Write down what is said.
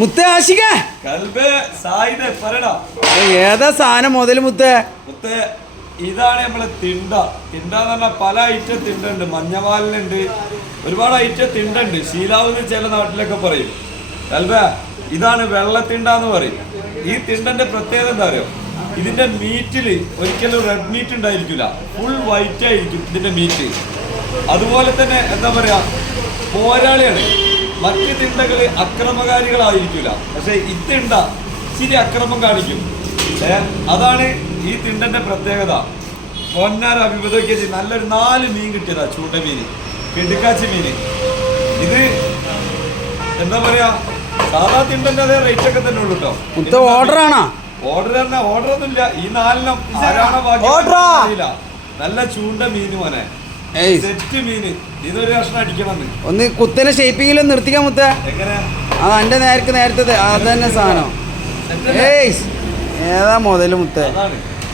മുത്തേ ആശിക ഏതാ സാധനം മുതല് മുത്തേ? ഇതാണ് നമ്മളെ തിണ്ട. തിണ്ട എന്ന് പറഞ്ഞാൽ പല ഐറ്റം തിണ്ടുണ്ട്. മഞ്ഞവാലിനുണ്ട്, ഒരുപാട് ഐറ്റം തിണ്ടുണ്ട്. ശീലാവെന്ന് ചില നാട്ടിലൊക്കെ പറയും. ഇതാണ് വെള്ളത്തിണ്ട എന്ന് പറയും. ഈ തിണ്ടന്റെ പ്രത്യേകത എന്താ അറിയോ? ഇതിന്റെ മീറ്റില് ഒരിക്കലും റെഡ് മീറ്റ് ഉണ്ടായിരിക്കില്ല, ഫുൾ വൈറ്റ് ആയിരിക്കും ഇതിന്റെ മീറ്റ്. അതുപോലെ തന്നെ എന്താ പറയാ, പോരാളിയാണ്. മറ്റ് തിണ്ടകള് അക്രമകാരികളായിരിക്കില്ല, പക്ഷെ ഈ തിണ്ട ഇച്ചിരി അക്രമം കാണിക്കും. അതാണ് ഈ തിണ്ടന്റെ പ്രത്യേകത. പൊന്നാർ അഭിമുഖമൊക്കെ നല്ലൊരു 4 മീൻ കിട്ടിയതാ, ചൂണ്ട മീന്, കിടുക്കാച്ചി മീന്. ഇത് എന്താ പറയാ, സാധാ തിണ്ടന്റെ അതേ റേറ്റ് ഒക്കെ തന്നെ ഉള്ളു കേട്ടോ. ഓർഡർ ആണോ? ഓർഡർ ഒന്നുമില്ല. ഈ 4 അറിയില്ല. നല്ല ചൂണ്ട മീന് മോനെ, സെറ്റ് മീന്. ഇതൊരു കഷ്ണം അടിക്കണം. ഒന്ന് കുത്തനെ ഷേപ്പിങ്ങിലും നിർത്തിക്കാൻ മുത്ത. എങ്ങനെ? അത് എന്റെ നേരത്തെ അത് തന്നെ സാധനം. ഏതാ മുതല് മുത്ത? അതാണ്